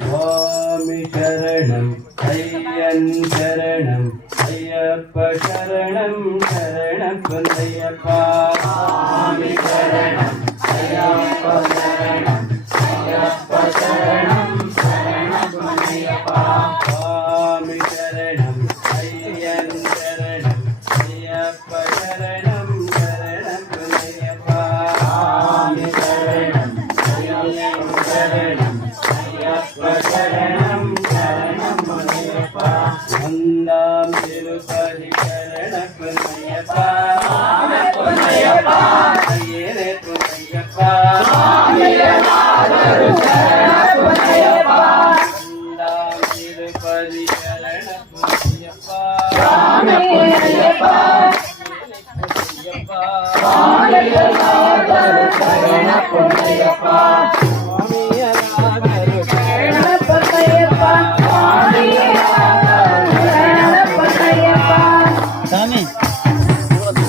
சுவாமி சரணம் ஐயன் சரணம் ஐயப்ப சரணம் சரணம் ஐயப்பா சுவாமி சரணம் ஐயப்ப சரணம் ஐயப்ப சரணம் சரணம் ஐயப்பா சுவாமி சரணம் ஐயன் சரணம் ஐயப்ப சரணம் சரணம் ஐயப்பா சுவாமி சரணம் ஐயன் சரணம் ஐயப்ப சரணம் சரணம் ஐயப்பா வந்தாம் திருப்பதி சரணம் ஐயப்பா ஐயப்பா ஐயரே ஐயப்பா வந்தாம் திருப்பதி சரணம் ஐயப்பா ஐயப்பா சாமி திருப்பதி